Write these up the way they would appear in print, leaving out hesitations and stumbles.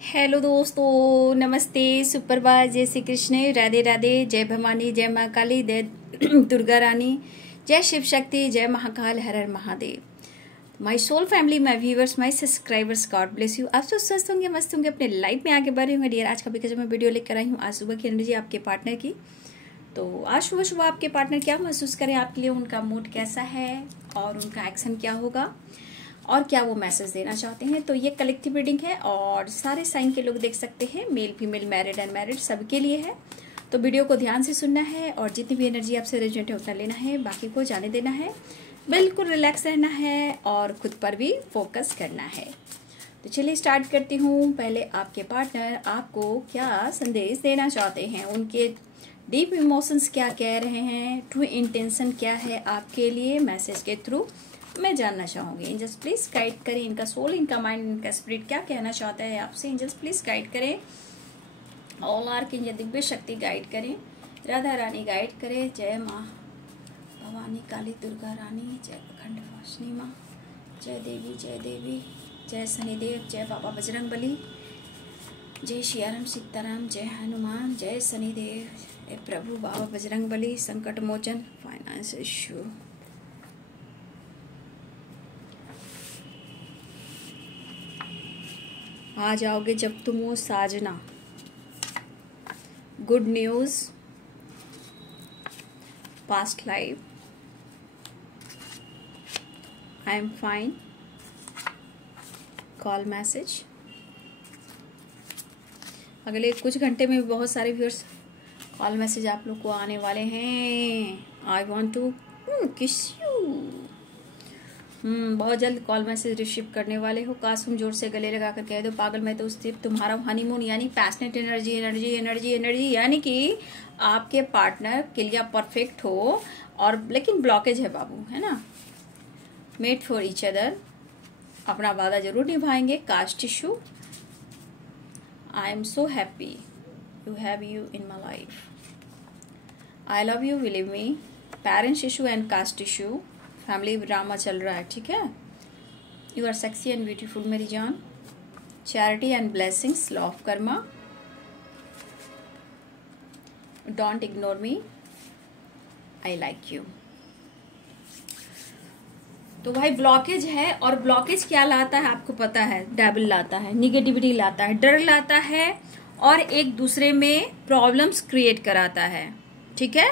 Hello दोस्तों, नमस्ते, सुप्रभात, जय श्री कृष्ण, राधे राधे, जय भवानी, जय माँ काली, जय दुर्गा रानी, जय शिव शक्ति, जय महाकाल, हर हर Mahadev. My soul family, my viewers, my subscribers, God bless you. आप सब स्वस्थ होंगे, मस्त होंगे, अपने लाइफ में आगे बढ़े होंगे डियर। आज का भी मैं वीडियो लेकर आई हूँ आज सुबह की एनर्जी आपके पार्टनर की। तो आज सुबह सुबह आपके पार्टनर क्या महसूस करें आपके लिए, उनका मूड कैसा है और उनका एक्शन क्या होगा और क्या वो मैसेज देना चाहते हैं। तो ये कलेक्टिव रीडिंग है और सारे साइन के लोग देख सकते हैं, मेल फीमेल, मैरिड अनमैरिड, सबके लिए है। तो वीडियो को ध्यान से सुनना है और जितनी भी एनर्जी आपसे रेजोनेट है उतना लेना है, बाकी को जाने देना है, बिल्कुल रिलैक्स रहना है और खुद पर भी फोकस करना है। तो चलिए स्टार्ट करती हूँ। पहले आपके पार्टनर आपको क्या संदेश देना चाहते हैं, उनके डीप इमोशंस क्या कह रहे हैं, ट्रू इंटेंशन क्या है आपके लिए, मैसेज के थ्रू मैं जानना चाहूंगी। एंजल्स प्लीज गाइड करें, इनका सोल, इनका माइंड, इनका स्पिरिट क्या कहना चाहता है आपसे। एंजल्स प्लीज गाइड करें, ऑल आर्कएंजल दिव्य शक्ति गाइड करें, राधा रानी गाइड करें, जय माँ भवानी काली दुर्गा रानी, जय अखंड वासनी माँ, जय देवी, जय शनिदेव, जय बाबा बजरंग बली, जय सियाराम सीताराम, जय हनुमान, जय शनिदेव, जय प्रभु बाबा बजरंग बली, संकट मोचन, फाइनेंस इश्यू। आ जाओगे जब तुम हो साजना, good news, past life, I am fine, call message. अगले कुछ घंटे में बहुत सारे व्यूअर्स कॉल मैसेज आप लोग को आने वाले हैं। आई वॉन्ट टू किस यू। बहुत जल्द कॉल मैसेज रिसीव करने वाले हो। काश तुम जोर से गले लगा कर कह दो, पागल मैं तो सिर्फ तुम्हारा हनीमून, यानी पैशनेट एनर्जी, यानी कि आपके पार्टनर के लिए परफेक्ट हो और लेकिन ब्लॉकेज है बाबू, है ना। मेड फॉर ईच अदर, अपना वादा जरूर निभाएंगे। Caste issue, I am so happy to have you in my life, I love you, believe me. Parents issue and caste issue, family drama चल रहा है, ठीक है। You are sexy and beautiful मेरी जान, charity and blessings, law of karma, don't ignore me, I like you. तो भाई blockage है, और ब्लॉकेज क्या लाता है आपको पता है, डेविल लाता है, निगेटिविटी लाता है, डर लाता है और एक दूसरे में प्रॉब्लम्स क्रिएट कराता है, ठीक है।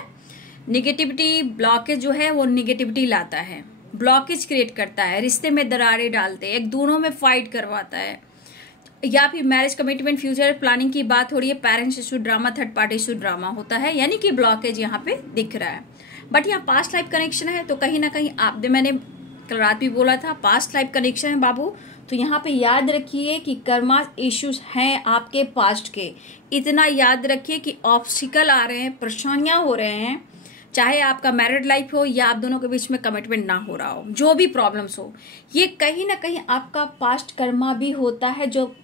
निगेटिविटी, ब्लॉकेज जो है वो निगेटिविटी लाता है, ब्लॉकेज क्रिएट करता है, रिश्ते में दरारें डालते हैं, एक दोनों में फाइट करवाता है, या फिर मैरिज कमिटमेंट, फ्यूचर प्लानिंग की बात हो रही है, parents issue drama, third party issue drama होता है, यानी कि ब्लॉकेज यहाँ पे दिख रहा है। बट यहाँ पास्ट लाइफ कनेक्शन है, तो कहीं ना कहीं मैंने कल रात भी बोला था पास्ट लाइफ कनेक्शन है बाबू। तो यहाँ पे याद रखिए कि कर्मा इश्यूज हैं आपके पास्ट के, इतना याद रखिए कि ऑब्स्टिकल आ रहे हैं, परेशानियां हो रहे हैं, चाहे आपका मैरिड लाइफ हो या आप दोनों के बीच में कमिटमेंट ना हो रहा हो, जो भी प्रॉब्लम्स हो, ये कहीं ना कहीं आपका पास्ट कर्मा भी होता है। जो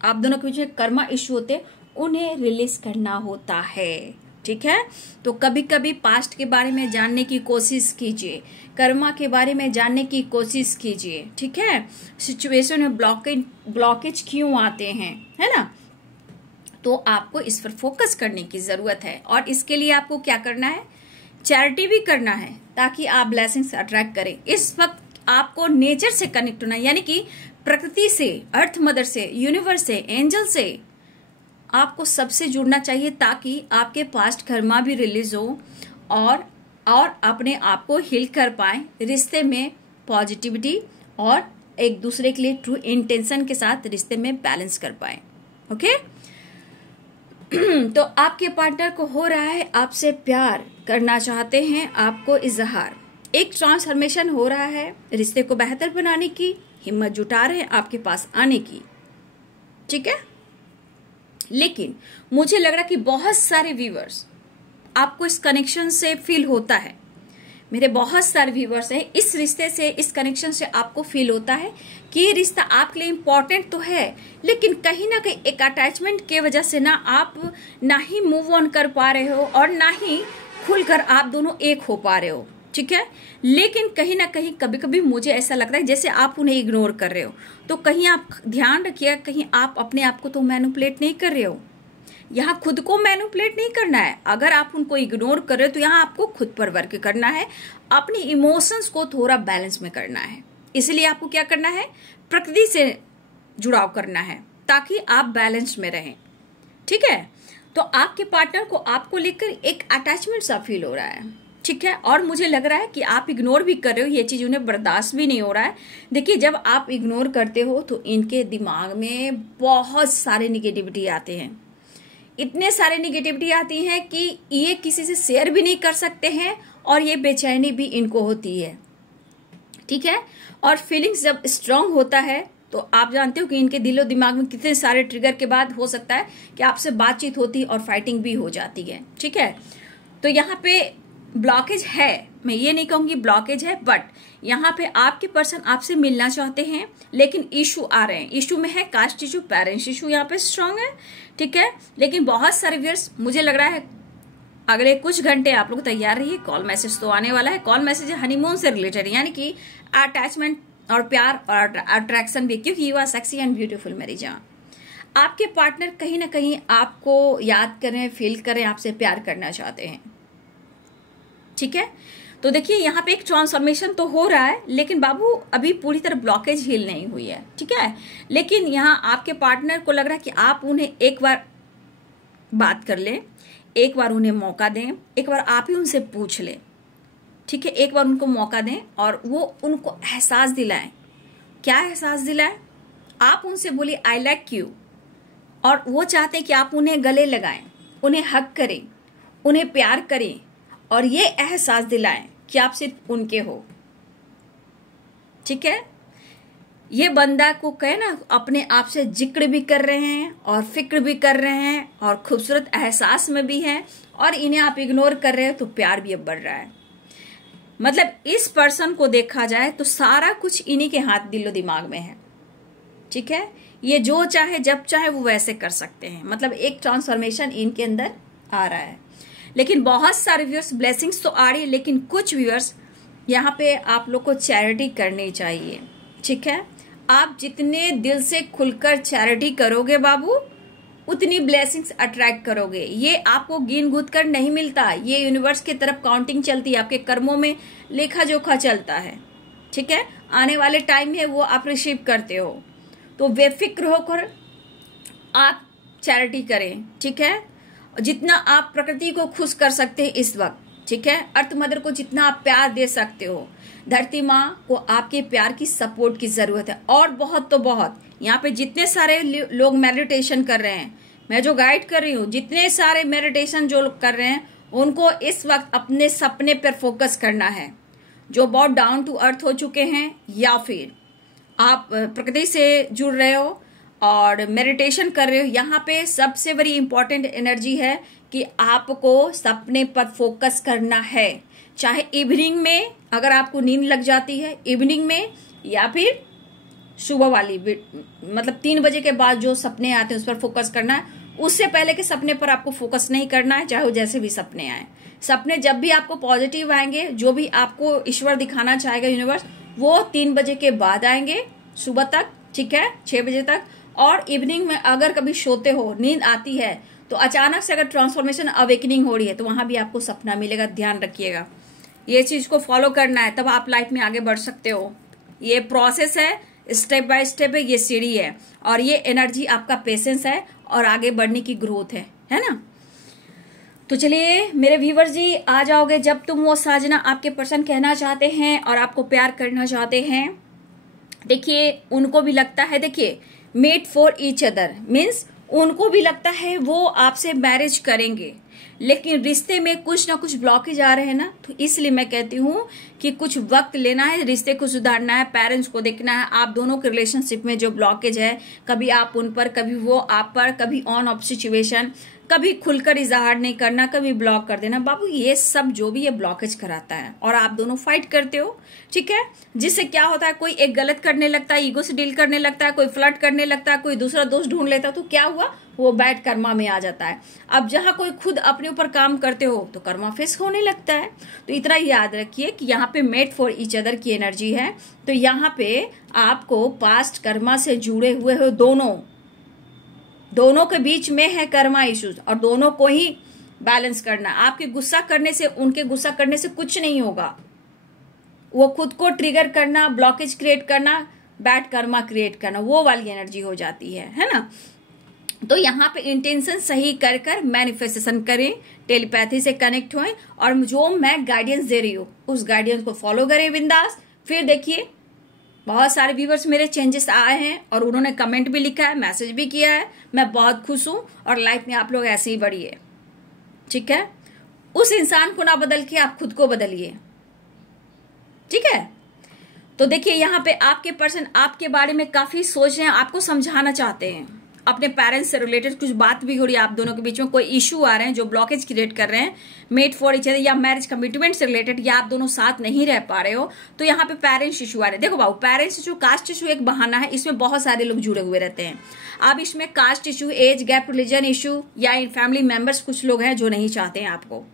आप दोनों के बीच में कर्मा इश्यू होते हैं उन्हें रिलीज करना होता है, ठीक है। तो कभी कभी पास्ट के बारे में जानने की कोशिश कीजिए, कर्मा के बारे में जानने की कोशिश कीजिए, ठीक है। सिचुएशन में ब्लॉकेज क्यों आते हैं, है ना, तो आपको इस पर फोकस करने की जरूरत है। और इसके लिए आपको क्या करना है, चैरिटी भी करना है ताकि आप ब्लेसिंग्स अट्रैक्ट करें। इस वक्त आपको नेचर से कनेक्ट होना है, यानी कि प्रकृति से, अर्थ मदर से, यूनिवर्स से, एंजल से आपको सबसे जुड़ना चाहिए ताकि आपके पास्ट कर्मा भी रिलीज हो और अपने आप को हील कर पाए, रिश्ते में पॉजिटिविटी और एक दूसरे के लिए ट्रू इंटेंशन के साथ रिश्ते में बैलेंस कर पाए, ओके। तो आपके पार्टनर को हो रहा है आपसे प्यार, करना चाहते हैं आपको इजहार, एक ट्रांसफॉर्मेशन हो रहा है, रिश्ते को बेहतर बनाने की हिम्मत जुटा रहे हैं आपके पास आने की, ठीक है। लेकिन मुझे लग रहा कि बहुत सारे व्यूअर्स आपको इस कनेक्शन से फील होता है, मेरे बहुत सारे व्यूअर्स हैं, इस रिश्ते से, इस कनेक्शन से आपको फील होता है कि ये रिश्ता आपके लिए इम्पोर्टेंट तो है, लेकिन कहीं ना कहीं एक अटैचमेंट के वजह से ना आप ना ही मूव ऑन कर पा रहे हो और ना ही खुलकर आप दोनों एक हो पा रहे हो, ठीक है। लेकिन कहीं ना कहीं कभी कभी मुझे ऐसा लगता है जैसे आप उन्हें इग्नोर कर रहे हो, तो कहीं आप ध्यान रखिएगा, कहीं आप अपने आप को तो मैनिपुलेट नहीं कर रहे हो। यहाँ खुद को मैनिपुलेट नहीं करना है। अगर आप उनको इग्नोर कर रहे हो तो यहाँ आपको खुद पर वर्क करना है, अपनी इमोशंस को थोड़ा बैलेंस में करना है। इसलिए आपको क्या करना है, प्रकृति से जुड़ाव करना है ताकि आप बैलेंस में रहें, ठीक है। तो आपके पार्टनर को आपको लेकर एक अटैचमेंट सा फील हो रहा है, ठीक है। और मुझे लग रहा है कि आप इग्नोर भी कर रहे हो, ये चीज उन्हें बर्दाश्त भी नहीं हो रहा है। देखिए, जब आप इग्नोर करते हो तो इनके दिमाग में बहुत सारे निगेटिविटी आते हैं, इतने सारे निगेटिविटी आती हैं कि ये किसी से शेयर भी नहीं कर सकते हैं, और ये बेचैनी भी इनको होती है, ठीक है। और फीलिंग्स जब स्ट्रांग होता है तो आप जानते हो कि इनके दिलो दिमाग में कितने सारे ट्रिगर के बाद हो सकता है कि आपसे बातचीत होती और फाइटिंग भी हो जाती है, ठीक है। तो यहाँ पे ब्लॉकेज है, मैं ये नहीं कहूंगी ब्लॉकेज है, बट यहाँ पे आपके पर्सन आपसे मिलना चाहते हैं, लेकिन इशू आ रहे हैं। इशू में है कास्ट इशू, पेरेंट्स इशू यहाँ पे स्ट्रांग है, ठीक है। लेकिन बहुत सारे व्यूअर्स, मुझे लग रहा है अगले कुछ घंटे आप लोग तैयार रहिए, कॉल मैसेज तो आने वाला है। कॉल मैसेज हनीमून से रिलेटेड, यानी कि अटैचमेंट और प्यार और अट्रैक्शन भी, क्योंकि you are sexy and beautiful मेरी जान। आपके पार्टनर कहीं ना कहीं आपको याद करें, फील करें, आपसे प्यार करना चाहते हैं, ठीक है। तो देखिए, यहाँ पे एक ट्रांसफॉर्मेशन तो हो रहा है, लेकिन बाबू अभी पूरी तरह ब्लॉकेज हील नहीं हुई है, ठीक है। लेकिन यहाँ आपके पार्टनर को लग रहा है कि आप उन्हें एक बार बात कर लें, एक बार उन्हें मौका दें, एक बार आप ही उनसे पूछ लें, ठीक है। एक बार उनको मौका दें और वो उनको एहसास दिलाएं। क्या एहसास दिलाएं? आप उनसे बोलिए आई लाइक यू, और वो चाहते हैं कि आप उन्हें गले लगाएं, उन्हें हग करें, उन्हें प्यार करें, और ये एहसास दिलाएं कि आप सिर्फ उनके हो, ठीक है। ये बंदा को कहे ना, अपने आप से जिक्र भी कर रहे हैं और फिक्र भी कर रहे हैं और खूबसूरत एहसास में भी हैं, और इन्हें आप इग्नोर कर रहे हो तो प्यार भी अब बढ़ रहा है। मतलब इस पर्सन को देखा जाए तो सारा कुछ इन्हीं के हाथ दिलो दिमाग में है, ठीक है। ये जो चाहे जब चाहे वो वैसे कर सकते हैं, मतलब एक ट्रांसफॉर्मेशन इनके अंदर आ रहा है। लेकिन बहुत सारे व्यूअर्स, ब्लेसिंग्स तो आ रही है, लेकिन कुछ व्यूअर्स यहाँ पे आप लोग को चैरिटी करनी चाहिए, ठीक है। आप जितने दिल से खुलकर चैरिटी करोगे बाबू, उतनी ब्लेसिंग्स अट्रैक्ट करोगे। ये आपको गिन गुद कर नहीं मिलता, ये यूनिवर्स की तरफ काउंटिंग चलती है, आपके कर्मों में लेखा जोखा चलता है, ठीक है। आने वाले टाइम में वो आप रिसीव करते हो, तो बेफिक्र होकर आप चैरिटी करें, ठीक है। जितना आप प्रकृति को खुश कर सकते हैं इस वक्त, ठीक है, अर्थ मदर को जितना आप प्यार दे सकते हो, धरती माँ को आपके प्यार की सपोर्ट की जरूरत है, और बहुत तो बहुत। यहाँ पे जितने सारे लोग मेडिटेशन कर रहे हैं, मैं जो गाइड कर रही हूँ, जितने सारे मेडिटेशन जो लोग कर रहे हैं, उनको इस वक्त अपने सपने पर फोकस करना है। जो बहुत डाउन टू अर्थ हो चुके हैं, या फिर आप प्रकृति से जुड़ रहे हो और मेडिटेशन कर रहे हो, यहाँ पे सबसे बड़ी इंपॉर्टेंट एनर्जी है कि आपको सपने पर फोकस करना है। चाहे इवनिंग में अगर आपको नींद लग जाती है, इवनिंग में, या फिर सुबह वाली, मतलब 3 बजे के बाद जो सपने आते हैं उस पर फोकस करना है। उससे पहले के सपने पर आपको फोकस नहीं करना है, चाहे वो जैसे भी सपने आए। सपने जब भी आपको पॉजिटिव आएंगे, जो भी आपको ईश्वर दिखाना चाहेगा यूनिवर्स, वो 3 बजे के बाद आएंगे सुबह तक, ठीक है, 6 बजे तक। और इवनिंग में अगर कभी सोते हो, नींद आती है, तो अचानक से अगर ट्रांसफॉर्मेशन अवेकनिंग हो रही है, तो वहां भी आपको सपना मिलेगा। ध्यान रखिएगा, ये चीज को फॉलो करना है, तब आप लाइफ में आगे बढ़ सकते हो। ये प्रोसेस है, स्टेप बाय स्टेप है, ये सीढ़ी है, और ये एनर्जी आपका पेशेंस है और आगे बढ़ने की ग्रोथ है ना। तो चलिए मेरे व्यूवर जी, आ जाओगे जब तुम वो साजना आपके पर्सन कहना चाहते हैं और आपको प्यार करना चाहते हैं। देखिए, उनको भी लगता है, देखिए, made for each other means उनको भी लगता है वो आपसे मैरिज करेंगे, लेकिन रिश्ते में कुछ ना कुछ ब्लॉकेज आ रहे हैं ना, तो इसलिए मैं कहती हूँ कि कुछ वक्त लेना है, रिश्ते को सुधारना है, पेरेंट्स को देखना है। आप दोनों के रिलेशनशिप में जो ब्लॉकेज है, कभी आप उन पर, कभी वो आप पर, कभी ऑन ऑफ सिचुएशन, कभी खुलकर इजहार नहीं करना, कभी ब्लॉक कर देना। बाबू ये सब जो भी ये ब्लॉकेज कराता है, और आप दोनों फाइट करते हो, ठीक है। जिससे क्या होता है, कोई एक गलत करने लगता है, ईगो से डील करने लगता है, कोई फ्लर्ट करने लगता है, कोई दूसरा दोस्त ढूंढ लेता है, तो क्या हुआ, वो बैड कर्मा में आ जाता है। अब जहां कोई खुद अपने ऊपर काम करते हो तो कर्मा फेस होने लगता है। तो इतना याद रखिए कि यहाँ पे मेड फॉर ईच अदर की एनर्जी है। तो यहाँ पे आपको पास्ट कर्मा से जुड़े हुए हो दोनों के बीच में है कर्मा इश्यूज, और दोनों को ही बैलेंस करना। आपके गुस्सा करने से, उनके गुस्सा करने से कुछ नहीं होगा। वो खुद को ट्रिगर करना, ब्लॉकेज क्रिएट करना, बैड कर्मा क्रिएट करना, वो वाली एनर्जी हो जाती है ना। तो यहाँ पे इंटेंशन सही कर कर मैनिफेस्टेशन करें, टेलीपैथी से कनेक्ट होएं, और जो मैं गाइडेंस दे रही हूँ उस गाइडेंस को फॉलो करें बिंदास। फिर देखिए बहुत सारे व्यूवर्स मेरे चेंजेस आए हैं और उन्होंने कमेंट भी लिखा है, मैसेज भी किया है। मैं बहुत खुश हूं, और लाइफ में आप लोग ऐसे ही बढ़िए, ठीक है। उस इंसान को ना बदल के आप खुद को बदलिए, ठीक है। तो देखिए यहाँ पे आपके पर्सन आपके बारे में काफी सोच रहे हैं, आपको समझाना चाहते हैं। अपने पेरेंट्स से रिलेटेड कुछ बात भी हो रही है, आप दोनों के बीच में कोई इश्यू आ रहे हैं जो ब्लॉकेज क्रिएट कर रहे हैं, मेड फॉर ईच अदर या मैरिज कमिटमेंट से रिलेटेड, या आप दोनों साथ नहीं रह पा रहे हो। तो यहाँ पे पेरेंट्स इशू आ रहे हैं। देखो बाबू, पेरेंट्स इशू, कास्ट इशू एक बहाना है, इसमें बहुत सारे लोग जुड़े हुए रहते हैं। अब इसमें caste issue, age gap, religion issue, या इन फैमिली मेंबर्स कुछ लोग हैं जो नहीं चाहते हैं आपको,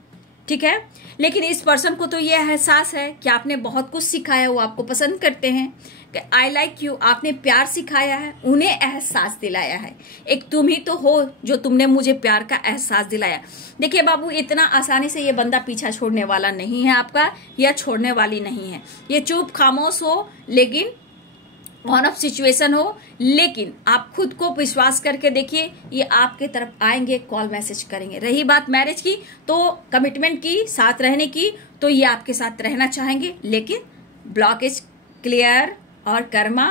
ठीक है। लेकिन इस पर्सन को तो ये एहसास है कि आपने बहुत कुछ सिखाया, वो आपको पसंद करते हैं, कि आई लाइक यू, आपने प्यार सिखाया है, उन्हें एहसास दिलाया है। एक तुम ही तो हो जो तुमने मुझे प्यार का एहसास दिलाया। देखिए बाबू, इतना आसानी से ये बंदा पीछा छोड़ने वाला नहीं है आपका, या छोड़ने वाली नहीं है। ये चुप खामोश हो, लेकिन ऑन ऑफ सिचुएशन हो, लेकिन आप खुद को विश्वास करके देखिए, ये आपके तरफ आएंगे, कॉल मैसेज करेंगे। रही बात मैरिज की, तो कमिटमेंट की, साथ रहने की, तो ये आपके साथ रहना चाहेंगे, लेकिन ब्लॉकेज क्लियर, और कर्मा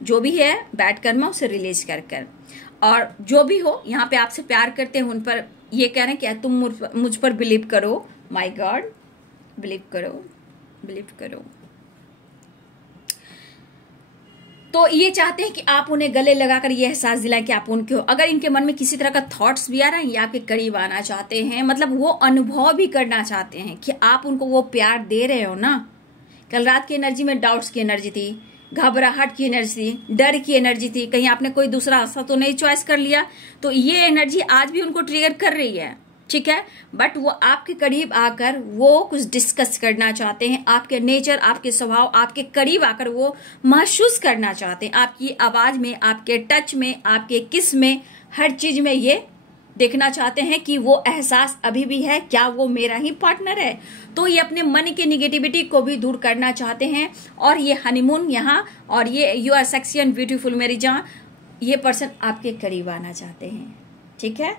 जो भी है बैड कर्मा उसे रिलीज कर और जो भी हो यहाँ पे आपसे प्यार करते हैं, उन पर ये कह रहे हैं कि तुम मुझ पर बिलीव करो, माय गॉड, बिलीव करो। तो ये चाहते हैं कि आप उन्हें गले लगाकर ये एहसास दिलाएं कि आप उनके हो। अगर इनके मन में किसी तरह का थॉट्स भी आ रहे हैं, या आपके करीब आना चाहते हैं, मतलब वो अनुभव भी करना चाहते हैं कि आप उनको वो प्यार दे रहे हो ना। कल रात की एनर्जी में डाउट्स की एनर्जी थी, घबराहट की एनर्जी थी, डर की एनर्जी थी, कहीं आपने कोई दूसरा रास्ता तो नहीं चॉइस कर लिया। तो ये एनर्जी आज भी उनको ट्रिगर कर रही है, ठीक है। बट वो आपके करीब आकर वो कुछ डिस्कस करना चाहते हैं, आपके नेचर, आपके स्वभाव, आपके करीब आकर वो महसूस करना चाहते हैं, आपकी आवाज में, आपके टच में, आपके किस में, हर चीज में ये देखना चाहते हैं कि वो एहसास अभी भी है, क्या वो मेरा ही पार्टनर है। तो ये अपने मन की निगेटिविटी को भी दूर करना चाहते हैं, और ये हनीमून यहाँ, और ये you are sexy and beautiful मेरी जान, ये पर्सन आपके करीब आना चाहते हैं, ठीक है।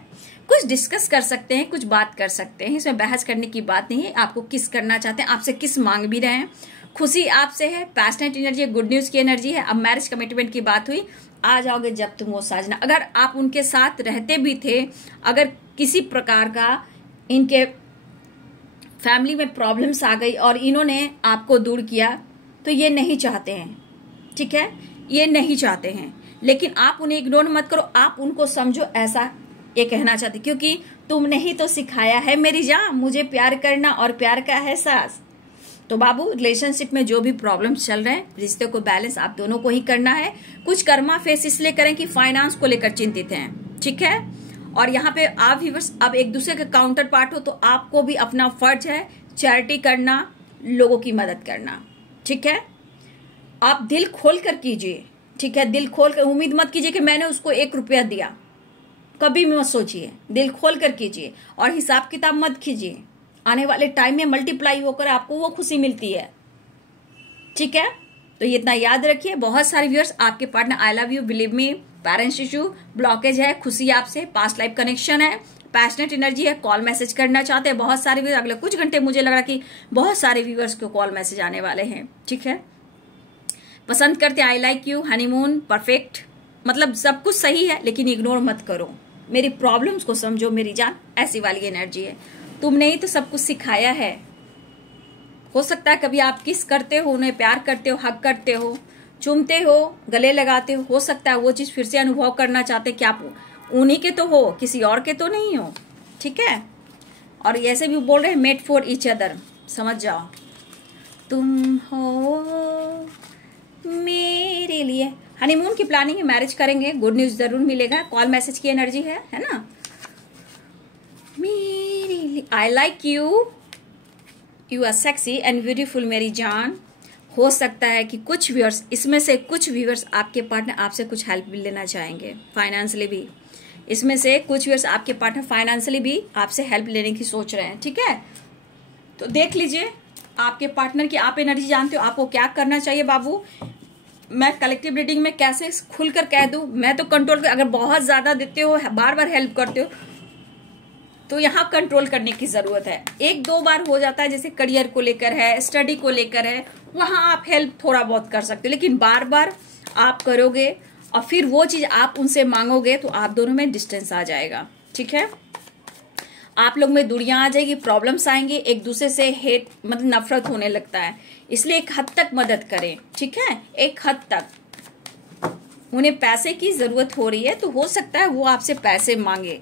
कुछ डिस्कस कर सकते हैं, कुछ बात कर सकते हैं, इसमें बहस करने की बात नहीं है। आपको किस करना चाहते हैं, आपसे किस मांग भी रहे हैं, खुशी आपसे है, पैशनेट एनर्जी, गुड न्यूज की एनर्जी है। अब मैरिज कमिटमेंट की बात हुई, आ जाओगे जब तुम वो साजना। अगर आप उनके साथ रहते भी थे, अगर किसी प्रकार का इनके फैमिली में प्रॉब्लम्स आ गई और इन्होंने आपको दूर किया, तो ये नहीं चाहते हैं, ठीक है, ये नहीं चाहते हैं। लेकिन आप उन्हें इग्नोर मत करो, आप उनको समझो, ऐसा ये कहना चाहते, क्योंकि तुमने ही तो सिखाया है मेरी जान मुझे प्यार करना और प्यार का एहसास। तो बाबू, रिलेशनशिप में जो भी प्रॉब्लम्स चल रहे हैं, रिश्ते को बैलेंस आप दोनों को ही करना है। कुछ कर्मा फेस इसलिए करें कि फाइनेंस को लेकर चिंतित हैं, ठीक है। और यहाँ पे आप व्यूअर्स अब एक दूसरे के काउंटर पार्ट हो, तो आपको भी अपना फर्ज है चैरिटी करना, लोगों की मदद करना, ठीक है। आप दिल खोल कर कीजिए, ठीक है, दिल खोल कर। उम्मीद मत कीजिए कि मैंने उसको 1 रुपया दिया, कभी भी मत सोचिए, दिल खोल कर कीजिए, और हिसाब किताब मत कीजिए। आने वाले टाइम में मल्टीप्लाई होकर आपको वो खुशी मिलती है, ठीक है। तो ये इतना याद रखिए। बहुत सारे व्यूअर्स, आपके partner I love you, believe me, parents issue, blockage है, खुशी आपसे, पास्ट लाइफ कनेक्शन है, पैशनेट एनर्जी है, कॉल मैसेज करना चाहते हैं। बहुत सारे व्यूअर्स, अगले कुछ घंटे मुझे लग रहा कि बहुत सारे व्यूअर्स को कॉल मैसेज आने वाले हैं, ठीक है। पसंद करते आई लाइक यू, हनीमून, परफेक्ट, मतलब सब कुछ सही है, लेकिन इग्नोर मत करो, मेरी प्रॉब्लम्स को समझो मेरी जान, ऐसी वाली एनर्जी है। तुमने ही तो सब कुछ सिखाया है। हो सकता है कभी आप किस करते हो, उन्हें प्यार करते हो, हक करते हो, चूमते हो, गले लगाते हो सकता है वो चीज फिर से अनुभव करना चाहते कि आप उन्हीं के तो हो, किसी और के तो नहीं हो, ठीक है। और ऐसे भी बोल रहे हैं मेड फॉर ईच अदर, समझ जाओ, तुम हो मेरे लिए। हनीमून की प्लानिंग है, मैरिज करेंगे, गुड न्यूज जरूर मिलेगा। कॉल मैसेज की एनर्जी है ना। मेरे लिए, I like you, you are sexy and beautiful मेरी जान। हो सकता है कि कुछ व्यूअर्स, इसमें से कुछ व्यूअर्स आपके पार्टनर आपसे कुछ हेल्प भी लेना चाहेंगे, फाइनेंशियली भी। इसमें से कुछ व्यूअर्स आपके पार्टनर फाइनेंशियली भी आपसे हेल्प लेने की सोच रहे हैं, ठीक है। तो देख लीजिए आपके पार्टनर की आप एनर्जी जानते हो, आपको क्या करना चाहिए बाबू। मैं कलेक्टिव रीडिंग में कैसे खुलकर कह दूं, मैं तो कंट्रोल, अगर बहुत ज्यादा देते हो, बार बार हेल्प करते हो, तो यहाँ कंट्रोल करने की जरूरत है। एक दो बार हो जाता है, जैसे करियर को लेकर है, स्टडी को लेकर है, वहां आप हेल्प थोड़ा बहुत कर सकते हो, लेकिन बार बार आप करोगे और फिर वो चीज आप उनसे मांगोगे तो आप दोनों में डिस्टेंस आ जाएगा, ठीक है। आप लोग में दूरियां आ जाएगी, प्रॉब्लम्स आएंगे, एक दूसरे से हेट मतलब नफरत होने लगता है। इसलिए एक हद तक मदद करें, ठीक है, एक हद तक। उन्हें पैसे की जरूरत हो रही है तो हो सकता है वो आपसे पैसे मांगे,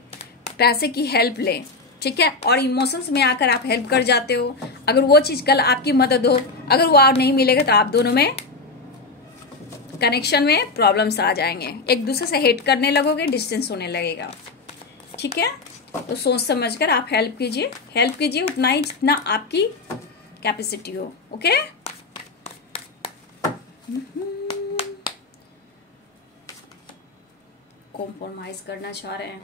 पैसे की हेल्प लें, ठीक है। और इमोशंस में आकर आप हेल्प कर जाते हो। अगर वो चीज कल आपकी मदद हो, अगर वो आप नहीं मिलेगा तो आप दोनों में कनेक्शन में प्रॉब्लम्स आ जाएंगे, एक दूसरे से हेट करने लगोगे, डिस्टेंस होने लगेगा, ठीक है। तो सोच समझकर आप हेल्प कीजिए उतना ही जितना आपकी कैपेसिटी हो, ओके। कॉम्प्रोमाइज करना चाह रहे हैं,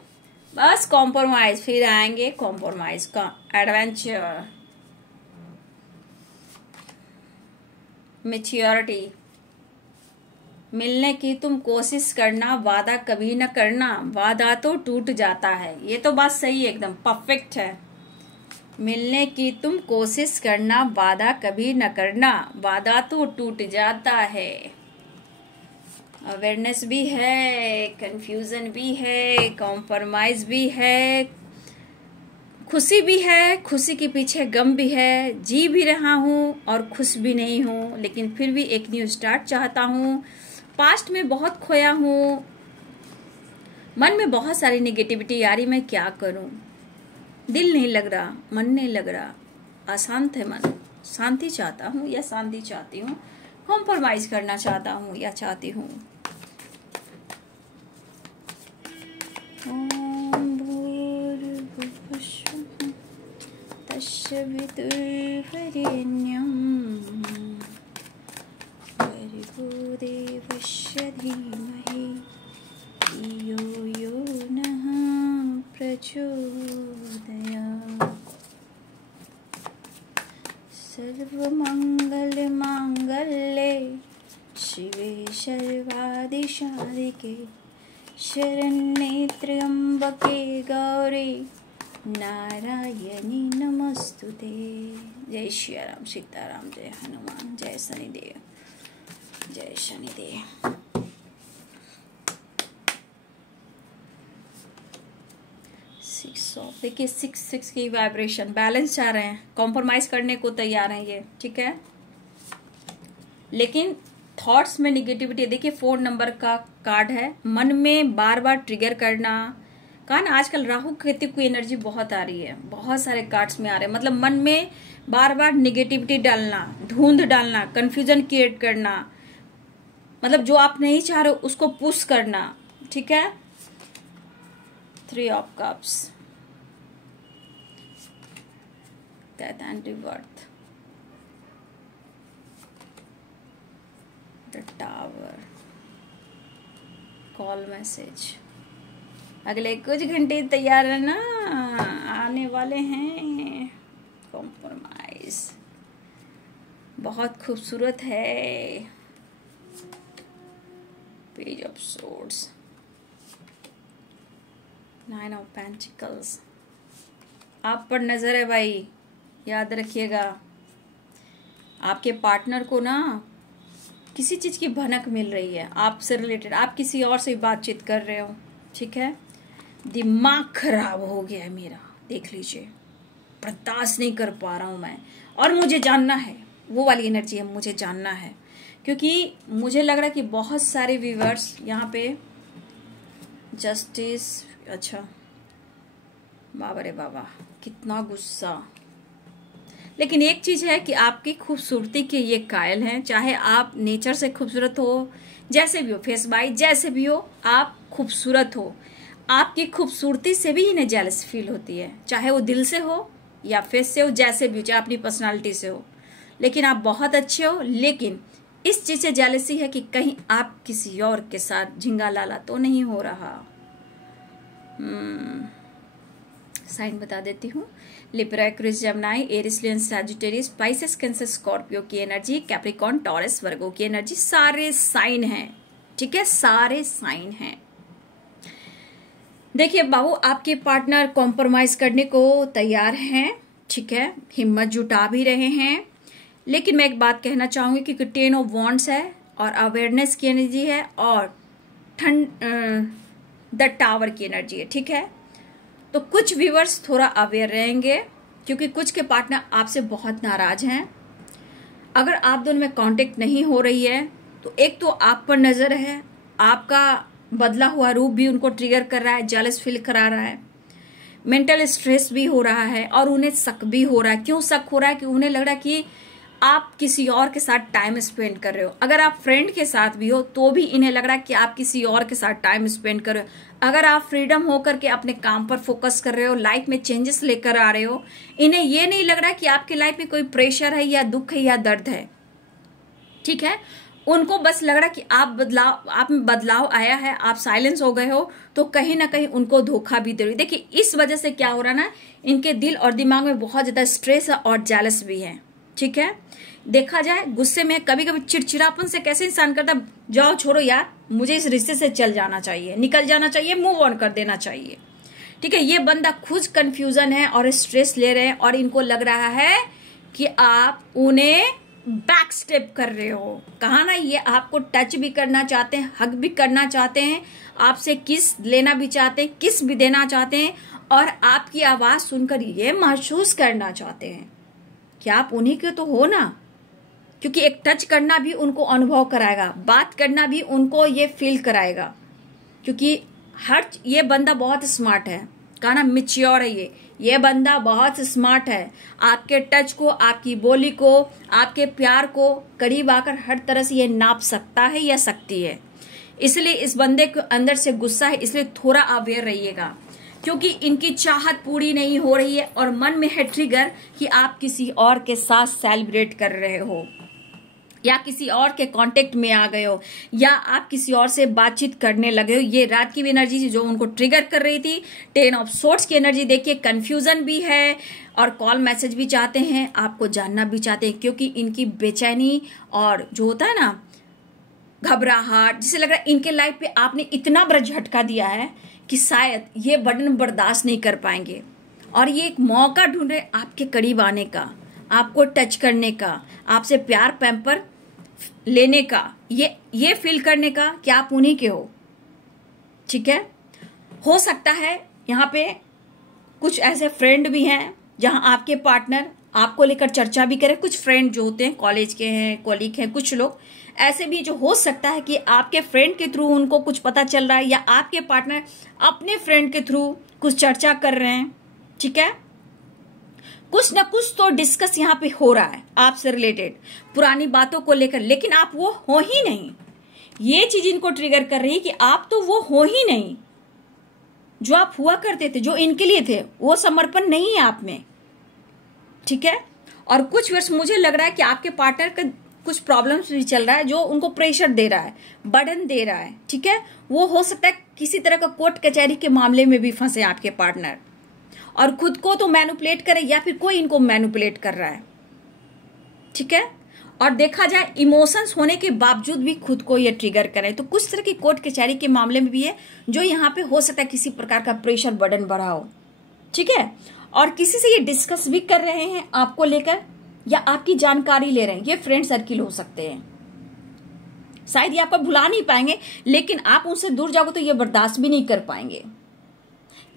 बस कॉम्प्रोमाइज, फिर आएंगे कॉम्प्रोमाइज का एडवेंचर, मैच्योरिटी। मिलने की तुम कोशिश करना, वादा कभी न करना, वादा तो टूट जाता है। ये तो बात सही है, एकदम परफेक्ट है। मिलने की तुम कोशिश करना, वादा कभी न करना, वादा तो टूट जाता है। अवेयरनेस भी है, कंफ्यूजन भी है, कॉम्प्रोमाइज भी है, खुशी भी है, खुशी के पीछे गम भी है। जी भी रहा हूँ और खुश भी नहीं हूँ, लेकिन फिर भी एक न्यू स्टार्ट चाहता हूँ। पास्ट में बहुत खोया हूँ, मन में बहुत सारी नेगेटिविटी आ रही, मैं क्या करूँ। दिल नहीं लग रहा, मन नहीं लग रहा, अशांत है मन, शांति चाहता हूँ या शांति चाहती हूँ, कॉम्प्रोमाइज करना चाहता हूँ या चाहती हूँ। तस्वितुर्वरेण्यं भर्गो देवस्य धीमहि धियो यो नः प्रचोदयात्। सर्वमंगलमांगल्ये शिवे सर्वादिसाधिके शरण्ये त्र्यंबके गौरी नारायणी नमस्तुते। जय श्री राम, सीताराम, जय हनुमान, जय शनिदेव, जय शनिदेव। देखिए 6 की वाइब्रेशन, बैलेंस चाह रहे हैं, कॉम्प्रोमाइज करने को तैयार हैं ये, ठीक है। लेकिन थॉट्स में निगेटिविटी, देखिए 4 नंबर का कार्ड है, मन में बार बार ट्रिगर करना। कहा ना आजकल राहु केतु की एनर्जी बहुत आ रही है, बहुत सारे कार्ड्स में आ रहे हैं। मतलब मन में बार बार निगेटिविटी डालना, धुंध डालना, कंफ्यूजन क्रिएट करना, मतलब जो आप नहीं चाह रहे उसको पुश करना, ठीक है। 3 of cups, death and rebirth, the tower, call message. अगले कुछ घंटे तैयार है ना, आने वाले हैं। कॉम्प्रोमाइज बहुत खूबसूरत है। Page of swords, 9 of pentacles. आप पर नजर है भाई, याद रखिएगा। आपके पार्टनर को ना किसी चीज की भनक मिल रही है आपसे रिलेटेड, आप किसी और से बातचीत कर रहे हो, ठीक है। दिमाग खराब हो गया है मेरा, देख लीजिए, बर्दाश्त नहीं कर पा रहा हूं मैं, और मुझे जानना है, वो वाली एनर्जी है, मुझे जानना है। क्योंकि मुझे लग रहा है कि बहुत सारे व्यूअर्स यहाँ पे जस्टिस, अच्छा बाबा रे बाबा, कितना गुस्सा। लेकिन एक चीज है कि आपकी खूबसूरती के ये कायल हैं। चाहे आप नेचर से खूबसूरत हो, जैसे भी हो, फेस बाई जैसे भी हो, आप खूबसूरत हो। आपकी खूबसूरती से भी इन्हें जेलस फील होती है, चाहे वो दिल से हो या फेस से हो, जैसे भी हो, चाहे अपनी पर्सनालिटी से हो। लेकिन आप बहुत अच्छे हो, लेकिन इस चीज से जेलसी है कि कहीं आप किसी और के साथ झिंगा लाला तो नहीं हो रहा। साइन बता देती हूँ। Libra, Aquarius, Gemini, Aries, Leo, Sagittarius, Pisces, Cancer, Scorpio की एनर्जी, कैप्रिकॉर्न, टॉरस, वर्गो की एनर्जी, सारे साइन हैं। ठीक है, सारे साइन हैं। देखिए बाबू, आपके पार्टनर कॉम्प्रोमाइज करने को तैयार हैं। ठीक है, हिम्मत जुटा भी रहे हैं। लेकिन मैं एक बात कहना चाहूंगी कि 10 ऑफ वॉन्ड्स है और अवेयरनेस की एनर्जी है और द टावर की एनर्जी है। ठीक है, तो कुछ व्यूअर्स थोड़ा अवेयर रहेंगे क्योंकि कुछ के पार्टनर आपसे बहुत नाराज हैं। अगर आप दोनों में कांटेक्ट नहीं हो रही है तो एक तो आप पर नजर है, आपका बदला हुआ रूप भी उनको ट्रिगर कर रहा है, जेलस फील करा रहा है, मेंटल स्ट्रेस भी हो रहा है और उन्हें शक भी हो रहा है। क्यों शक हो रहा है? कि उन्हें लग रहा है कि आप किसी और के साथ टाइम स्पेंड कर रहे हो। अगर आप फ्रेंड के साथ भी हो तो भी इन्हें लग रहा है कि आप किसी और के साथ टाइम स्पेंड कर रहे हो। अगर आप फ्रीडम होकर के अपने काम पर फोकस कर रहे हो, लाइफ में चेंजेस लेकर आ रहे हो, इन्हें ये नहीं लग रहा कि आपकी लाइफ में कोई प्रेशर है या दुख है या दर्द है। ठीक है, उनको बस लग रहा कि आप में बदलाव आया है, आप साइलेंस हो गए हो, तो कहीं ना कहीं उनको धोखा भी दे रही। देखिए इस वजह से क्या हो रहा ना, इनके दिल और दिमाग में बहुत ज्यादा स्ट्रेस और जेलस भी है। ठीक है, देखा जाए गुस्से में कभी कभी चिड़चिड़ापन से कैसे इंसान करता, जाओ छोड़ो यार, मुझे इस रिश्ते से चल जाना चाहिए, निकल जाना चाहिए, मूव ऑन कर देना चाहिए। ठीक है, ये बंदा खुद कंफ्यूजन है और स्ट्रेस ले रहे हैं और इनको लग रहा है कि आप उन्हें बैक स्टेप कर रहे हो। कहा ना, ये आपको टच भी करना चाहते हैं, हग भी करना चाहते हैं, आपसे किस लेना भी चाहते हैं, किस भी देना चाहते हैं और आपकी आवाज सुनकर ये महसूस करना चाहते हैं कि आप उन्हीं के तो हो ना। क्योंकि एक टच करना भी उनको अनुभव कराएगा, बात करना भी उनको ये फील कराएगा। क्योंकि ये बंदा बहुत स्मार्ट है, कहा ना मैच्योर है ये बंदा बहुत स्मार्ट है। आपके टच को, आपकी बोली को, आपके प्यार को करीब आकर हर तरह से ये नाप सकता है या सकती है। इसलिए इस बंदे के अंदर से गुस्सा है, इसलिए थोड़ा अवेयर रहिएगा क्योंकि इनकी चाहत पूरी नहीं हो रही है और मन में है ट्रिगर कि आप किसी और के साथ सेलिब्रेट कर रहे हो या किसी और के कांटेक्ट में आ गए हो या आप किसी और से बातचीत करने लगे हो। ये रात की भी एनर्जी जो उनको ट्रिगर कर रही थी। 10 ऑफ सोर्ड्स की एनर्जी देखिए, कंफ्यूजन भी है और कॉल मैसेज भी चाहते हैं, आपको जानना भी चाहते हैं क्योंकि इनकी बेचैनी और जो होता है ना घबराहट, जिसे लग रहा है इनके लाइफ पे आपने इतना बड़ा झटका दिया है कि शायद ये बर्डन बर्दाश्त नहीं कर पाएंगे और ये एक मौका ढूंढ रहे आपके करीब आने का, आपको टच करने का, आपसे प्यार पैम्पर लेने का, ये फील करने का कि आप उन्हीं के हो। ठीक है, हो सकता है यहाँ पे कुछ ऐसे फ्रेंड भी हैं जहां आपके पार्टनर आपको लेकर चर्चा भी करे। कुछ फ्रेंड जो होते हैं कॉलेज के हैं, कॉलीग हैं, कुछ लोग ऐसे भी जो हो सकता है कि आपके फ्रेंड के थ्रू उनको कुछ पता चल रहा है या आपके पार्टनर अपने फ्रेंड के थ्रू कुछ चर्चा कर रहे हैं। ठीक है, कुछ ना कुछ तो डिस्कस यहाँ पे हो रहा है आपसे रिलेटेड पुरानी बातों को लेकर, लेकिन आप वो हो ही नहीं। ये चीज इनको ट्रिगर कर रही है कि आप तो वो हो ही नहीं जो आप हुआ करते थे, जो इनके लिए थे। वो समर्पण नहीं है आप में। ठीक है, और कुछ वर्ष मुझे लग रहा है कि आपके पार्टनर का कुछ प्रॉब्लम्स भी चल रहा है जो उनको प्रेशर दे रहा है, बर्डन दे रहा है। ठीक है, वो हो सकता है किसी तरह का कोर्ट कचहरी के मामले में भी फंसे आपके पार्टनर और खुद को तो मैनिपुलेट करे या फिर कोई इनको मैनिपुलेट कर रहा है। ठीक है, और देखा जाए इमोशंस होने के बावजूद भी खुद को ये ट्रिगर करे, तो कुछ तरह की कोर्ट कचहरी के मामले में भी है जो यहाँ पे हो सकता है किसी प्रकार का प्रेशर बर्डन बढ़ा हो। ठीक है, और किसी से ये डिस्कस भी कर रहे हैं आपको लेकर या आपकी जानकारी ले रहे हैं। ये फ्रेंड सर्किल हो सकते हैं, शायद ये आपको भुला नहीं पाएंगे लेकिन आप उनसे दूर जाओगे तो ये बर्दाश्त भी नहीं कर पाएंगे।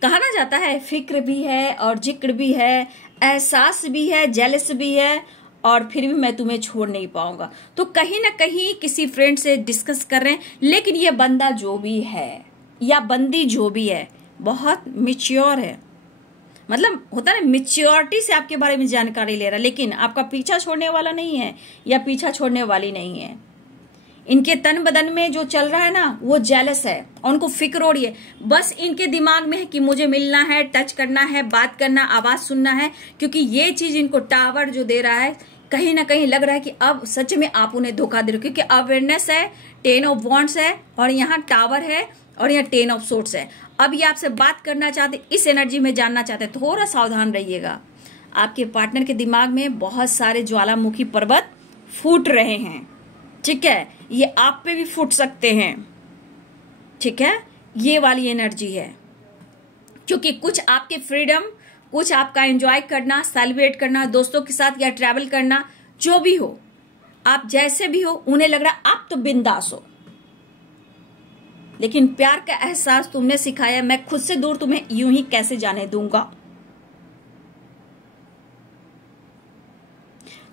कहा ना जाता है फिक्र भी है और जिक्र भी है, एहसास भी है, जेलस भी है और फिर भी मैं तुम्हें छोड़ नहीं पाऊंगा। तो कहीं ना कहीं किसी फ्रेंड से डिस्कस कर रहे हैं, लेकिन ये बंदा जो भी है या बंदी जो भी है बहुत मैच्योर है, मतलब होता है मेच्योरिटी से आपके बारे में जानकारी ले रहा, लेकिन आपका पीछा छोड़ने वाला नहीं है या पीछा छोड़ने वाली नहीं है। इनके तन बदन में जो चल रहा है ना, वो जेलस है और उनको फिक्र हो रही है। बस इनके दिमाग में है कि मुझे मिलना है, टच करना है, बात करना, आवाज सुनना है, क्योंकि ये चीज इनको टावर जो दे रहा है, कहीं ना कहीं लग रहा है कि अब सच में आप उन्हें धोखा दे रहे हो, क्योंकि अवेयरनेस है, 10 ऑफ वॉन्ड्स है और यहाँ टावर है और यहाँ 10 ऑफ सोर्ड्स है। अब ये आपसे बात करना चाहते, इस एनर्जी में जानना चाहते, थोड़ा सावधान रहिएगा। आपके पार्टनर के दिमाग में बहुत सारे ज्वालामुखी पर्वत फूट रहे हैं, ठीक है, ये आप पे भी फूट सकते हैं, ठीक है, ये वाली एनर्जी है। क्योंकि कुछ आपके फ्रीडम, कुछ आपका एंजॉय करना, सेलिब्रेट करना दोस्तों के साथ या ट्रैवल करना, जो भी हो, आप जैसे भी हो, उन्हें लग रहा आप तो बिंदास हो, लेकिन प्यार का एहसास तुमने सिखाया, मैं खुद से दूर तुम्हें यूं ही कैसे जाने दूंगा।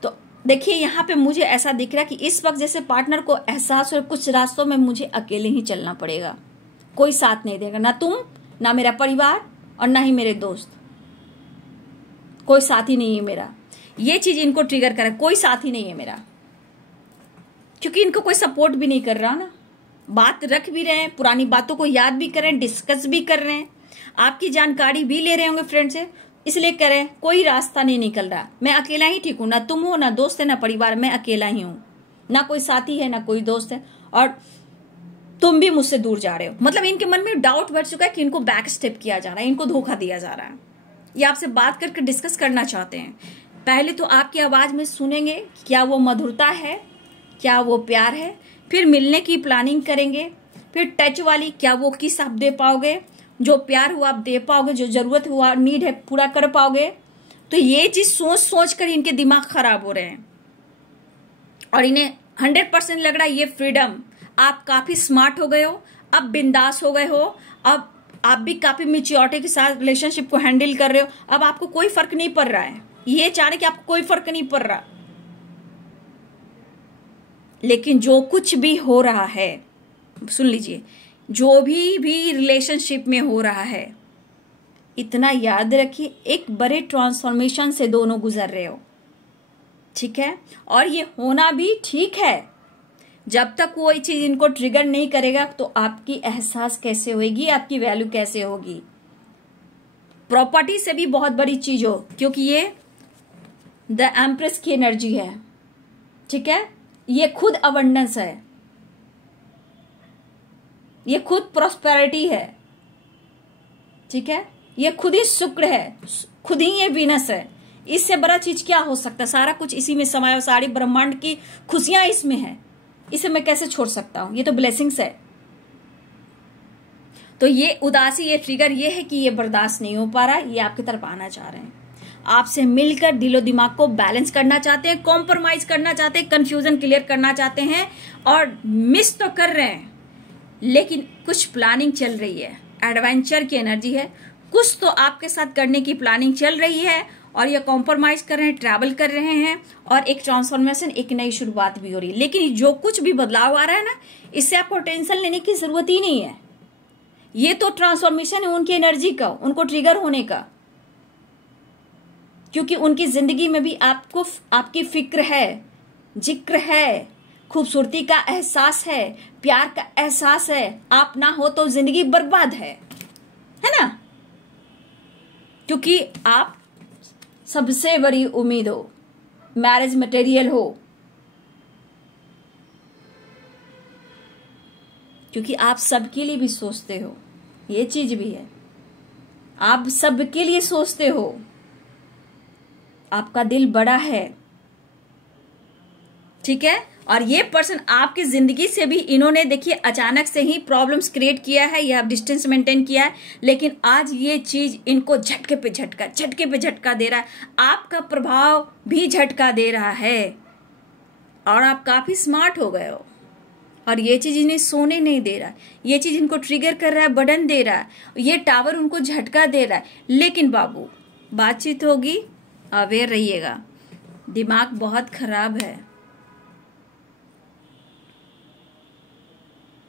तो देखिए यहाँ पे मुझे ऐसा दिख रहा है कि इस वक्त जैसे पार्टनर को एहसास हो कुछ रास्तों में मुझे अकेले ही चलना पड़ेगा, कोई साथ नहीं देगा, ना तुम, ना मेरा परिवार और ना ही मेरे दोस्त, कोई साथी नहीं है मेरा। ये चीज इनको ट्रिगर करे, कोई साथी नहीं है मेरा, क्योंकि इनको कोई सपोर्ट भी नहीं कर रहा ना। बात रख भी रहे हैं, पुरानी बातों को याद भी कर रहे हैं, डिस्कस भी कर रहे हैं, आपकी जानकारी भी ले रहे होंगे फ्रेंड से, इसलिए करें कोई रास्ता नहीं निकल रहा, मैं अकेला ही ठीक हूं, ना तुम हो, ना दोस्त है, ना परिवार, मैं अकेला ही हूं, ना कोई साथी है, ना कोई दोस्त है, और तुम भी मुझसे दूर जा रहे हो। मतलब इनके मन में डाउट बढ़ चुका है कि इनको बैक स्टेप किया जा रहा है, इनको धोखा दिया जा रहा है। ये आपसे बात करके डिस्कस करना चाहते हैं। पहले तो आपकी आवाज में सुनेंगे क्या वो मधुरता है, क्या वो प्यार है, फिर मिलने की प्लानिंग करेंगे, फिर टच वाली क्या वो किस आप दे पाओगे, जो प्यार हुआ आप दे पाओगे, जो जरूरत हुआ नीड है पूरा कर पाओगे। तो ये चीज सोच सोच कर इनके दिमाग खराब हो रहे हैं और इन्हें 100% लग रहा है ये फ्रीडम, आप काफी स्मार्ट हो गए हो, अब बिंदास हो गए हो, अब आप भी काफी मैच्योरिटी के साथ रिलेशनशिप को हैंडल कर रहे हो, अब आपको कोई फर्क नहीं पड़ रहा है। ये चाह रहे कि आपको कोई फर्क नहीं पड़ रहा, लेकिन जो कुछ भी हो रहा है, सुन लीजिए, जो भी रिलेशनशिप में हो रहा है, इतना याद रखिए एक बड़े ट्रांसफॉर्मेशन से दोनों गुजर रहे हो, ठीक है, और ये होना भी ठीक है। जब तक वो चीज इनको ट्रिगर नहीं करेगा तो आपकी एहसास कैसे होगी, आपकी वैल्यू कैसे होगी। प्रॉपर्टी से भी बहुत बड़ी चीज हो, क्योंकि ये द एम्प्रेस की एनर्जी है, ठीक है, ये खुद अबंडेंस है, ये खुद प्रॉस्पेरिटी है, ठीक है, ये खुद ही शुक्र है, खुद ही ये वीनस है। इससे बड़ा चीज क्या हो सकता है, सारा कुछ इसी में समाया, सारी ब्रह्मांड की खुशियां इसमें है, इसे मैं कैसे छोड़ सकता हूं, ये तो ब्लेसिंग्स है। तो ये उदासी, ये ट्रिगर ये है कि ये बर्दाश्त नहीं हो पा रहा, ये आपकी तरफ आना चाह रहे हैं, आपसे मिलकर दिलो दिमाग को बैलेंस करना चाहते हैं, कॉम्प्रोमाइज करना चाहते हैं, कंफ्यूजन क्लियर करना चाहते हैं, और मिस तो कर रहे हैं, लेकिन कुछ प्लानिंग चल रही है, एडवेंचर की एनर्जी है, कुछ तो आपके साथ करने की प्लानिंग चल रही है, और ये कॉम्प्रोमाइज कर रहे हैं, ट्रैवल कर रहे हैं, और एक ट्रांसफॉर्मेशन, एक नई शुरुआत भी हो रही है। लेकिन जो कुछ भी बदलाव आ रहा है ना, इससे आपको टेंशन लेने की जरूरत ही नहीं है, ये तो ट्रांसफॉर्मेशन है उनकी एनर्जी का, उनको ट्रिगर होने का, क्योंकि उनकी जिंदगी में भी आपको आपकी फिक्र है, जिक्र है, खूबसूरती का एहसास है, प्यार का एहसास है। आप ना हो तो जिंदगी बर्बाद है ना, क्योंकि आप सबसे बड़ी उम्मीद हो, मैरिज मटेरियल हो, क्योंकि आप सबके लिए भी सोचते हो, ये चीज भी है, आप सबके लिए सोचते हो, आपका दिल बड़ा है, ठीक है। और ये पर्सन आपकी जिंदगी से भी, इन्होंने देखिए अचानक से ही प्रॉब्लम्स क्रिएट किया है या डिस्टेंस मेंटेन किया है, लेकिन आज ये चीज इनको झटके पे झटका दे रहा है, आपका प्रभाव भी झटका दे रहा है, और आप काफी स्मार्ट हो गए हो, और ये चीज इन्हें सोने नहीं दे रहा है, ये चीज इनको ट्रिगर कर रहा है, बर्डन दे रहा है, ये टावर उनको झटका दे रहा है। लेकिन बाबू, बातचीत होगी, अवेयर रहिएगा, दिमाग बहुत खराब है,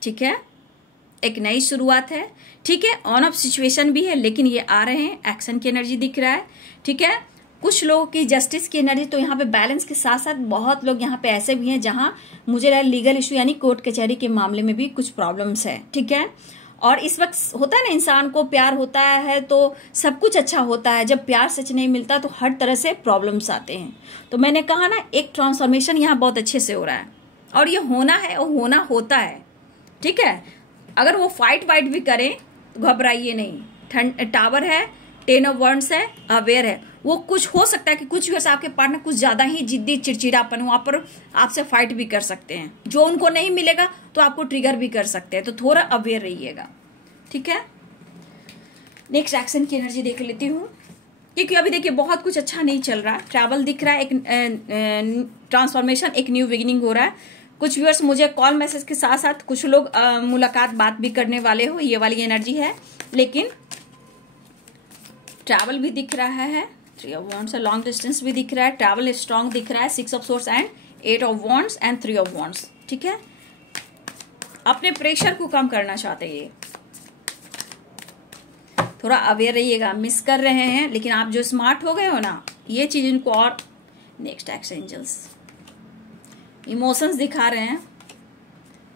ठीक है, एक नई शुरुआत है, ठीक है। ऑन ऑफ सिचुएशन भी है, लेकिन ये आ रहे हैं, एक्शन की एनर्जी दिख रहा है, ठीक है। कुछ लोगों की जस्टिस की एनर्जी, तो यहाँ पे बैलेंस के साथ साथ बहुत लोग यहाँ पे ऐसे भी हैं जहां मुझे लगा लीगल इशू यानी कोर्ट कचहरी के मामले में भी कुछ प्रॉब्लम्स है, ठीक है। और इस वक्त होता है ना, इंसान को प्यार होता है तो सब कुछ अच्छा होता है, जब प्यार सच नहीं मिलता तो हर तरह से प्रॉब्लम्स आते हैं। तो मैंने कहा ना, एक ट्रांसफॉर्मेशन यहाँ बहुत अच्छे से हो रहा है और ये होना है और होना होता है, ठीक है। अगर वो फाइट वाइट भी करें तो घबराइए नहीं। टावर है, 10 ऑफ वॉन्ड्स है, अवेयर है। वो कुछ हो सकता है कि कुछ भी आपके पार्टनर कुछ ज्यादा ही जिद्दी चिड़चिड़ापन, वहां पर आपसे फाइट भी कर सकते हैं, जो उनको नहीं मिलेगा तो आपको ट्रिगर भी कर सकते हैं, तो थोड़ा अवेयर रहिएगा, ठीक है। नेक्स्ट एक्शन की एनर्जी देख लेती हूँ, क्योंकि अभी देखिए बहुत कुछ अच्छा नहीं चल रहा। ट्रैवल दिख रहा है, एक ट्रांसफॉर्मेशन, एक न्यू बिगिनिंग हो रहा है। कुछ व्यूअर्स मुझे कॉल मैसेज के साथ साथ कुछ लोग मुलाकात बात भी करने वाले हो, ये वाली एनर्जी है। लेकिन ट्रैवल भी दिख रहा है, 3 ऑफ वॉन्ड्स है, लॉन्ग डिस्टेंस भी दिख रहा है, ट्रैवल स्ट्रॉन्ग दिख रहा है, 6 of source and 8 of wands and 3 of wands, ठीक है। अपने प्रेशर को कम करना चाहते हैं, ये थोड़ा अवेयर रहिएगा। मिस कर रहे हैं, लेकिन आप जो स्मार्ट हो गए हो ना, ये चीज इनको और। नेक्स्ट एक्स एंजल्स इमोशंस दिखा रहे हैं,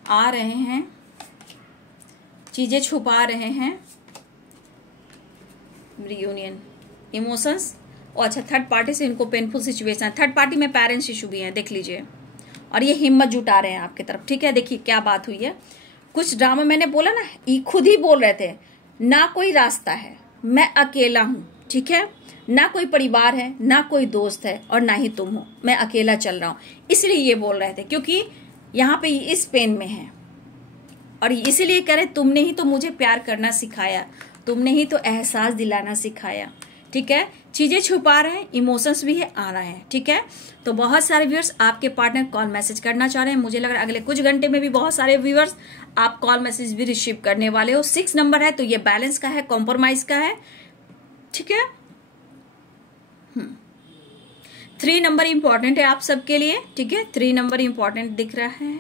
आ रहे हैं, चीजें छुपा रहे हैं, रियूनियन, इमोशंस। और अच्छा, थर्ड पार्टी से इनको पेनफुल सिचुएशन है, थर्ड पार्टी में पेरेंट्स इशू भी है, देख लीजिए। और ये हिम्मत जुटा रहे हैं आपकी तरफ, ठीक है। देखिए क्या बात हुई है, कुछ ड्रामा मैंने बोला ना, ये खुद ही बोल रहे थे, ना कोई रास्ता है, मैं अकेला हूं, ठीक है। ना कोई परिवार है, ना कोई दोस्त है, और ना ही तुम हो, मैं अकेला चल रहा हूं। इसलिए ये बोल रहे थे, क्योंकि यहाँ पे इस पेन में है, और इसीलिए कह रहे तुमने ही तो मुझे प्यार करना सिखाया, तुमने ही तो एहसास दिलाना सिखाया, ठीक है। चीजें छुपा रहे हैं, इमोशंस भी है, आ रहे हैं, ठीक है। तो बहुत सारे व्यूअर्स आपके पार्टनर कॉल मैसेज करना चाह रहे हैं, मुझे लग रहा है अगले कुछ घंटे में भी बहुत सारे व्यूअर्स आप कॉल मैसेज भी रिसीव करने वाले हो। 6 नंबर है, तो ये बैलेंस का है, कॉम्प्रोमाइज का है, ठीक है। 3 नंबर इंपॉर्टेंट है आप सबके लिए, ठीक है। 3 नंबर इंपॉर्टेंट दिख रहा है,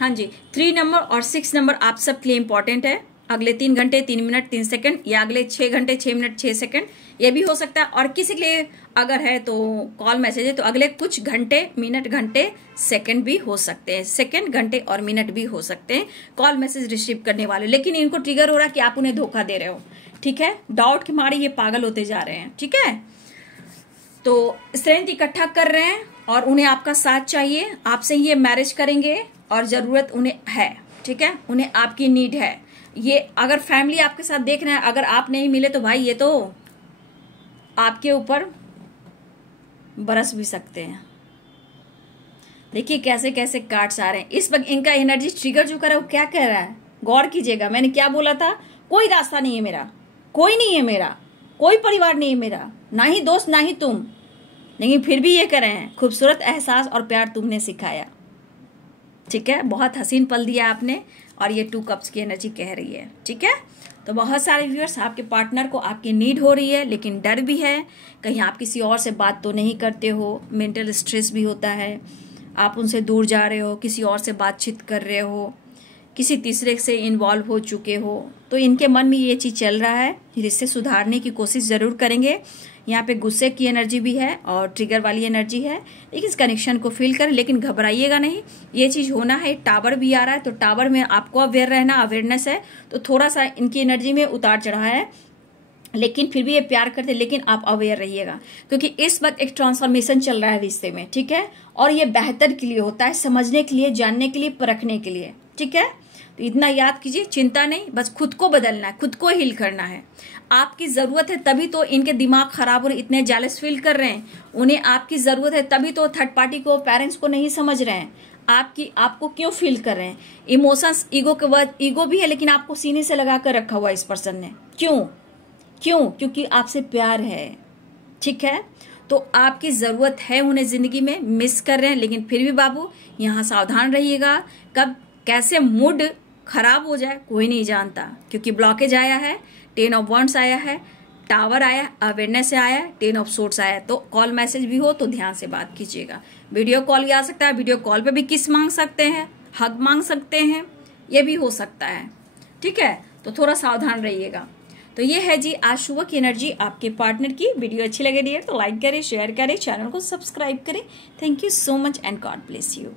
हाँ जी। 3 नंबर और 6 नंबर आप सबके लिए इंपॉर्टेंट है। अगले 3 घंटे 3 मिनट 3 सेकंड, या अगले 6 घंटे 6 मिनट 6 सेकंड, ये भी हो सकता है। और किसी के लिए अगर है तो कॉल मैसेज है, तो अगले कुछ घंटे, मिनट, घंटे, सेकंड भी हो सकते हैं, सेकंड, घंटे और मिनट भी हो सकते हैं कॉल मैसेज रिसीव करने वाले। लेकिन इनको ट्रिगर हो रहा है कि आप उन्हें धोखा दे रहे हो, ठीक है। डाउट के मारे ये पागल होते जा रहे हैं, ठीक है। तो स्ट्रेंथ इकट्ठा कर रहे हैं और उन्हें आपका साथ चाहिए, आपसे ये मैरिज करेंगे और जरूरत उन्हें है, ठीक है। उन्हें आपकी नीड है। ये अगर फैमिली आपके साथ देख रहे हैं, अगर आप नहीं मिले तो भाई ये तो आपके ऊपर बरस भी सकते हैं। देखिए कैसे कैसे कार्ड्स आ रहे हैं इस वक्त। इनका एनर्जी ट्रिगर जो कर रहा है वो क्या कह रहा है, गौर कीजिएगा। मैंने क्या बोला था, कोई रास्ता नहीं है मेरा, कोई नहीं है मेरा, कोई परिवार नहीं है मेरा, ना ही दोस्त ना ही तुम, लेकिन फिर भी ये कह रहे हैं खूबसूरत एहसास और प्यार तुमने सिखाया, ठीक है। बहुत हसीन पल दिया आपने, और ये 2 कप्स की एनर्जी कह रही है, ठीक है। तो बहुत सारे व्यूअर्स आपके पार्टनर को आपकी नीड हो रही है, लेकिन डर भी है, कहीं आप किसी और से बात तो नहीं करते हो, मेंटल स्ट्रेस भी होता है, आप उनसे दूर जा रहे हो, किसी और से बातचीत कर रहे हो, किसी तीसरे से इन्वॉल्व हो चुके हो, तो इनके मन में ये चीज चल रहा है। रिश्ते सुधारने की कोशिश जरूर करेंगे। यहाँ पे गुस्से की एनर्जी भी है और ट्रिगर वाली एनर्जी है, लेकिन इस कनेक्शन को फील करें, लेकिन घबराइएगा नहीं, ये चीज होना है। टावर भी आ रहा है, तो टावर में आपको अवेयर रहना, अवेयरनेस है, तो थोड़ा सा इनकी एनर्जी में उतार चढ़ा है, लेकिन फिर भी ये प्यार करते, लेकिन आप अवेयर रहिएगा, क्योंकि इस वक्त एक ट्रांसफॉर्मेशन चल रहा है रिश्ते में, ठीक है। और ये बेहतर के लिए होता है, समझने के लिए, जानने के लिए, परखने के लिए, ठीक है। तो इतना याद कीजिए, चिंता नहीं, बस खुद को बदलना है, खुद को हील करना है। आपकी जरूरत है तभी तो इनके दिमाग खराब हो रहे, इतने जेलस फील कर रहे हैं, उन्हें आपकी जरूरत है तभी तो थर्ड पार्टी को, पेरेंट्स को नहीं समझ रहे हैं, आपको क्यों फील कर रहे हैं। इमोशंस, ईगो के बाद ईगो भी है, लेकिन आपको सीने से लगा कर रखा हुआ इस पर्सन ने। क्यों? क्योंकि आपसे प्यार है, ठीक है। तो आपकी जरूरत है उन्हें जिंदगी में, मिस कर रहे हैं, लेकिन फिर भी बाबू यहाँ सावधान रहिएगा, कब कैसे मूड खराब हो जाए कोई नहीं जानता, क्योंकि ब्लॉकेज आया है, 10 ऑफ वॉन्ड्स आया है, टावर आया, अवेयरनेस आया, 10 ऑफ सोर्ड्स आया। तो कॉल मैसेज भी हो तो ध्यान से बात कीजिएगा। वीडियो कॉल भी आ सकता है, वीडियो कॉल पे भी किस मांग सकते हैं, हग मांग सकते हैं, ये भी हो सकता है। ठीक है, तो थोड़ा सावधान रहिएगा। तो ये है जी आज सुबह की एनर्जी आपके पार्टनर की। वीडियो अच्छी लगे डियर तो लाइक करें, शेयर करें, चैनल को सब्सक्राइब करें। Thank you so much and God bless you.